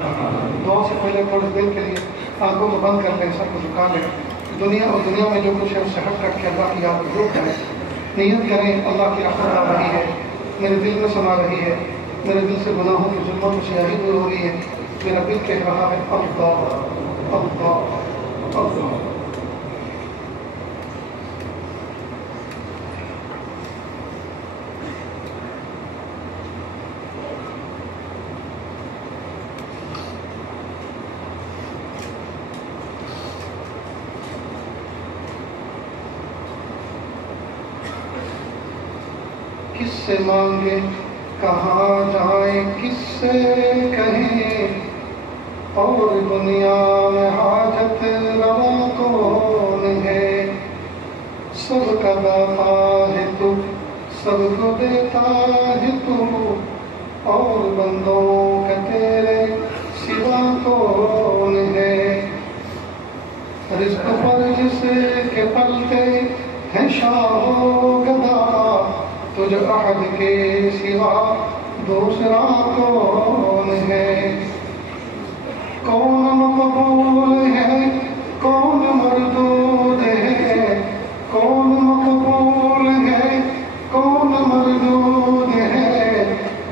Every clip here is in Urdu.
دعا سے پہلے تھوڑی دیر کے لیے آنکھوں کو بند کر لیں، سب کو جھکا لیں. دنیا میں جو کچھ ہے اس سے ہٹ کر کے اللہ کی یاد ضرور کریں. نیت کریں اللہ کی رحمت آ رہی ہے، میرے دل میں سما رہی ہے، میرے دل سے گناہوں کی ظلمت و سیاہی دور ہو رہی ہے. میرا دل کہہ رہا ہے اللہ اللہ اللہ. کس سے مانگے کہاں جائیں، کس سے کہیں، اور دنیا میں حاجت روا کون ہے. سب کا داتا ہے تو، سب کو دیتا ہے تو، اور بندوں کا تیرے سوا کون ہے. رزق پر جس کے پلتے ہیں شاہ و گدا، تجھ احد کے سوا دوسرا کون ہے. کون مقبول ہے کون مردود ہے، کون مقبول ہے کون مردود ہے.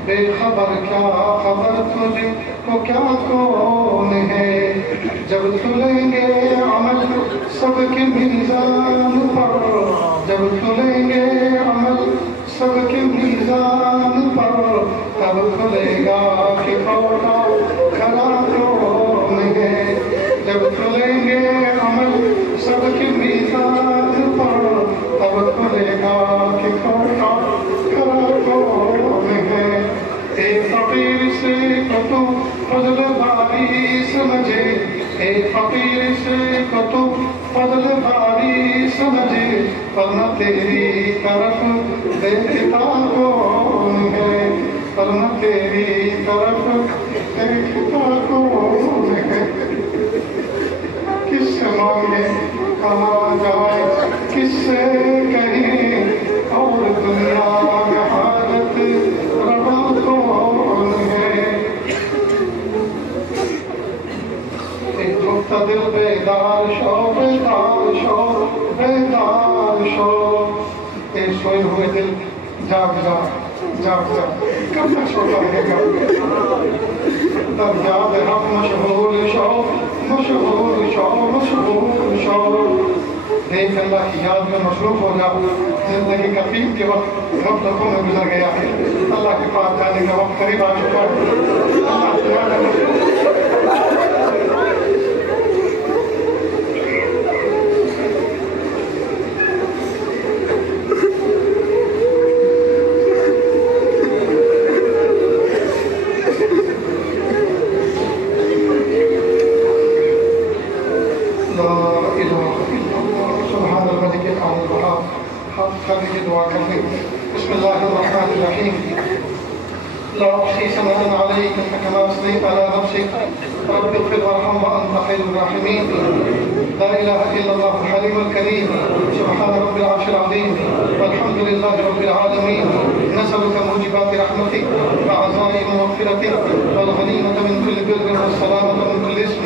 بے خبر کیا خبر تجھ کو کیا کون ہے. جب تلیں گے عمل سب کے میزان پر، جب تلیں گے عمل سب کے میزان پر، تب کھلے گا کہ کھوٹا کھلا کون ہے. جب کھلیں گے عمل سب کے میزان پر، تب کھلے گا کہ کھوٹا کھلا کون ہے. ایک فقیر سے کو تو فضل باری سمجھے، ایک فقیر سے کو تو فضل باری سمجھے، ورنہ تیری طرف دیکھتا کون ہے، ورنہ تیری طرف دیکھتا کون ہے. کس سے مانگے کہاں جائے، کس سے کہیں، اور دنیا میں حاجت روا کون ہے. ایک جھکتا دل بیدار شو، بیدار شو، بیدار شو. ایک سوئے ہوئے دل جاگ جا، جاگ جا، کب تک سوتا رہے گا. تب یاد ہم مشغول شو، مشغول شو، مشغول شو. دیکھ اللہ کی یاد میں مصروف ہو جاؤ. زندگی کا قیمتی وقت غفلتوں میں گزر گیا ہے، اللہ کے پاس جانے کا وقت قریب آ چکا ہے. اللہ کی یاد میں دعا کریں. بسم اللہ الرحمن الرحیم. لا احصی ثناء علیک کما اثنیت علی نفسک رب اغفر وارحم وانت خیر الراحمین. لا الہ الا اللہ الحلیم الکریم. سبحان رب العرش العظیم والحمد للہ رب العالمین. نسألک موجبات رحمتک وعزائم مغفرتک والغنیمة من كل بر والسلامة من كل اسم.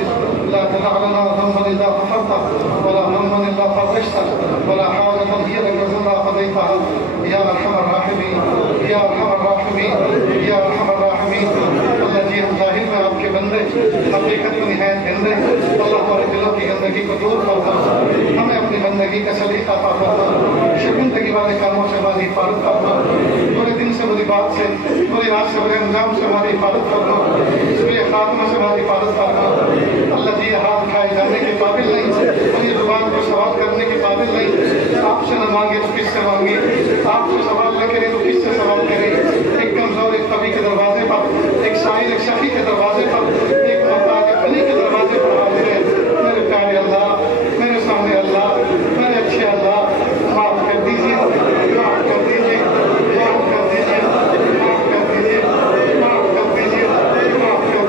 لا تدع لنا ذنبا الا غفرته ولا هما الا فرجته ولا حاجة هي لك رضا قضيتها يا ارحم الراحمین، یا ارحم الراحمین، یا ارحم الراحمین. اللہ جی ہم ظاہر میں آپ کے بندے، حقیقت میں نہایت گندے. اللہ ہمارے دلوں کی گندگی کو دور فرما، ہمیں اپنی بندگی کا سلیقہ عطا فرما. شرمندگی والے کاموں سے ہماری حفاظت فرما، برے دن سے بری بات سے، بری رات سے برے انجام سے ہماری حفاظت فرما، سوء خاتمہ سے ہماری حفاظت فرما. اللہ جی ہاتھ اٹھائے جانے کے قابل نہیں، اور یہ زبان کو سوال کرنے کے قابل نہیں. آپ سے نہ مانگے تو کس سے مانگے، آپ سے سوال نہ کرے تو کس سے سوال کرے. ایک کمزور ایک قوی کے دروازے پر، ایک سائل ایک سخی کے دروازے پر، ایک محتاج ایک غنی کے دروازے پر حاضر ہے. میرے پیارے اللہ، میرے سامنے اللہ، میرے اچھے اللہ، معاف کر دیجیے، معاف کر دیجیے، معاف کر دیجیے، معاف کر دیجیے، معاف کر دیجیے، معاف کر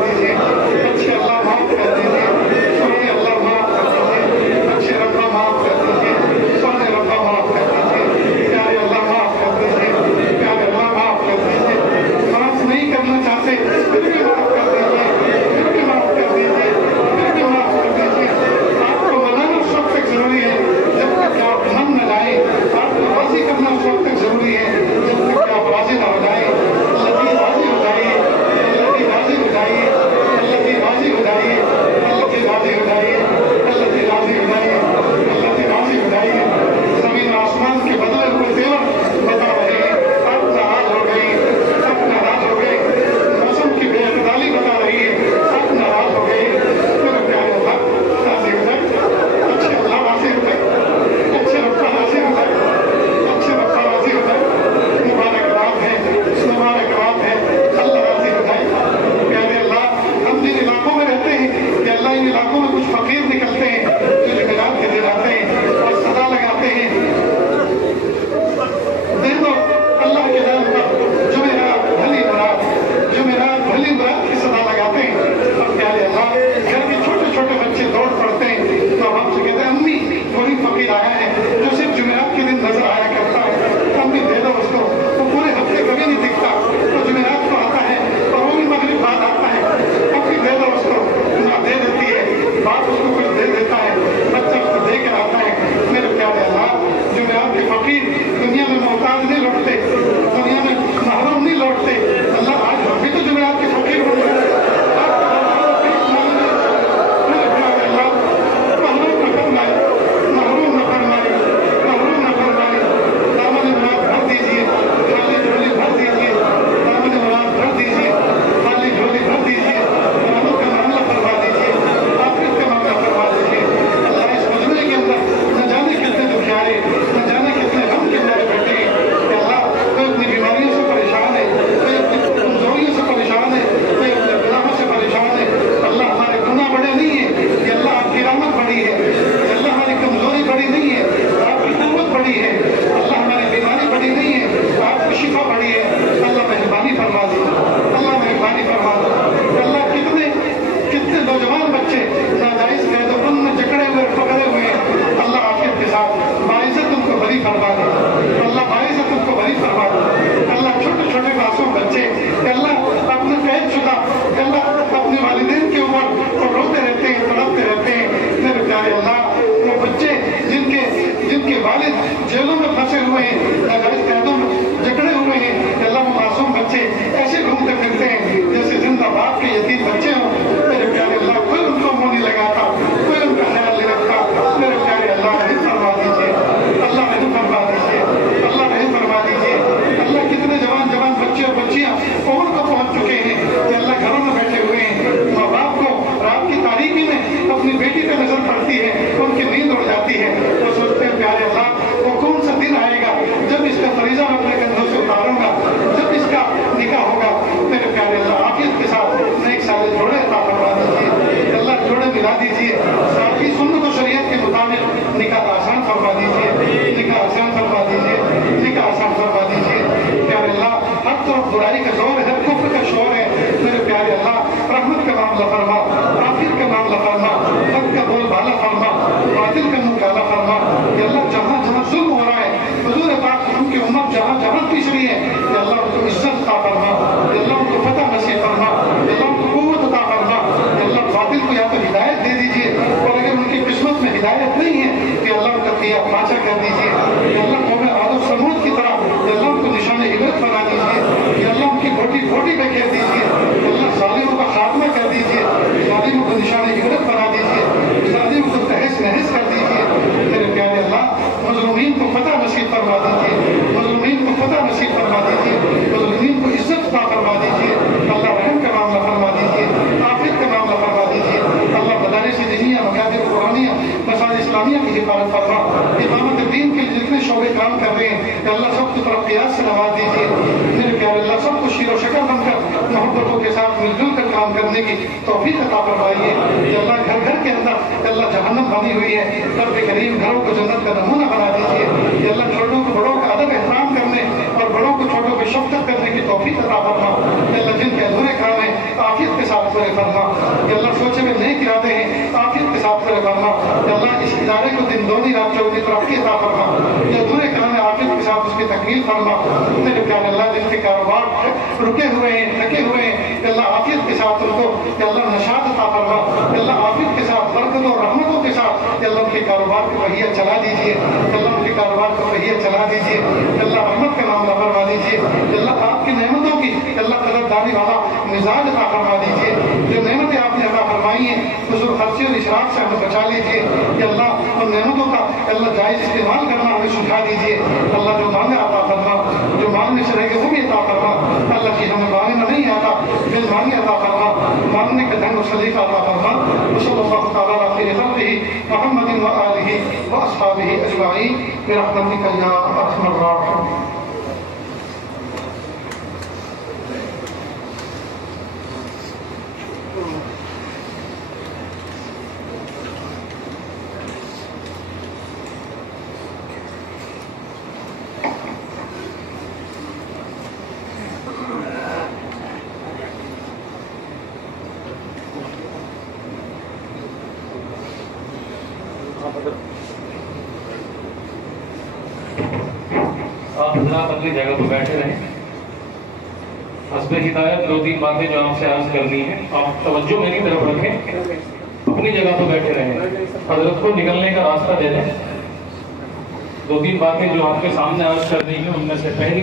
معاملہ فرما، عافیت کا معاملہ فرما، حق کا بول بالا فرما، باطل کا منہ کالا فرما۔ یا اللہ جہاں جہاں ظلم ہو رہا ہے حضور پاک ان کی امت جہاں جہاں پیچھ رہی ہے، یا اللہ ان کو عزت عطا فرما، یا اللہ ان کو فتح نصیب فرما، یا اللہ ان کو قوت عطا فرما، یا اللہ باطل کو یا تو ہدایت دے دیجیے، اور اگر ان کی قسمت میں ہدایت نہیں ہے کہ اللہ ان کا قیہ پاچا کر دیجیے، یا اللہ قوم عاد و ثمود کی طرح یا اللہ ان کو نشان عبرت بنا دیجیے، یا اللہ ان کی گھوٹی گھوٹی پہ گھیر دیجیے، یا اللہ ظالموں کا خاتمہ کر دیجیے، ظالموں کو نشان عبرت بنا دیجیے، ظالموں کو تہس نہس کر دیجیے۔ میرے پیارے اللہ مظلومین کو فتح نصیب فرما دیجیے، مظلومین کو فتح نصیب فرما دیجیے، مظلومین کو عزت عطا فرما دیجیے، اللہ رحم کا معاملہ فرما دیجیے، عافیت کا معاملہ فرما دیجیے، اللہ مدارس دینیہ مکاتب قرآنیہ مساجد اسلامیہ کی حفاظت فرما، امامت دین کے جتنے شعبے کام کر رہے ہیں کہ اللہ سب کو ترقیات سے نواز دیجیے۔ میرے پیارے اللہ سب کو شیر و شکر بن کر محبتوں کے ساتھ مل جل کر کام کرنے کی توفیق عطا فرمائیے۔ کہ اللہ گھر گھر کے اندر اللہ جہنم بنی ہوئی ہے، رب کریم گھروں کو جنت کا نمونہ بنا دیجیے۔ کہ اللہ چھوٹوں کو بڑوں کا ادب احترام کرنے اور بڑوں کو چھوٹوں کی شفقت کرنے کی توفیق عطا فرما۔ کہ اللہ جن کے ادھورے کام ہیں عافیت کے ساتھ پورے فرما۔ کہ اللہ سوچے میں نیک ارادے ہیں عافیت کے ساتھ پورے فرما۔ کہ اللہ اس ادارے کو دن دونی رات چوبی ترقی عطا فرما۔ کہ ادھورے کام ہے عافیت کے ساتھ اس کی تکمیل فرما۔ میرے پیارے اللہ جن کے کاروبار رکے ہوئے ہیں تھکے ہوئے ہیں کہ اللہ عافیت کے ساتھ ان کو کہ اللہ نشاط عطا فرما۔ کہ اللہ عافیت کے ساتھ برکتوں اور رحمتوں کے ساتھ کہ اللہ ان کے کاروبار کو پہیہ چلا دیجیے، کہ اللہ ان کے کاروبار کو پہیہ چلا دیجیے، کہ اللہ رحمت کا معاملہ فرما دیجیے، کہ اللہ آپ کی نعمتوں کی کہ اللہ قدردانی والا مزاج عطا فرما دیجیے۔ جو نعمتیں آپ نے عطا فرمائی ہیں فضول خرچی اور اسراف سے ہمیں بچا لیجیے۔ کہ اللہ ان نعمتوں کا کہ اللہ جائز استعمال کرنا ہمیں سکھا دیجیے۔ اللہ جو مانگے عطا فرما، جو مانگنے سے رہ گئے وہ بھی عطا فرما۔ اللہ کی ہمیں مانگنا نہیں آتا بل مانگے عطا فرما، مانگنے کا ڈھنگ و سلیقہ عطا فرما۔ وصلی اللہ تعالیٰ علی خیر خلقہ محمد و آلہ و اصحابہ اجمعین برحمتک یا ارحم الراحمین۔ آپ حضرات اپنی جگہ پہ بیٹھے رہیں۔ حسب ہدایت دو تین باتیں جو آپ سے عرض کرنی ہے، آپ توجہ میری طرف رکھیں، اپنی جگہ پہ بیٹھے رہیں، حضرت کو نکلنے کا راستہ دے دیں۔ دو تین باتیں جو آپ کے سامنے عرض کرنی ہے ان میں سے پہلی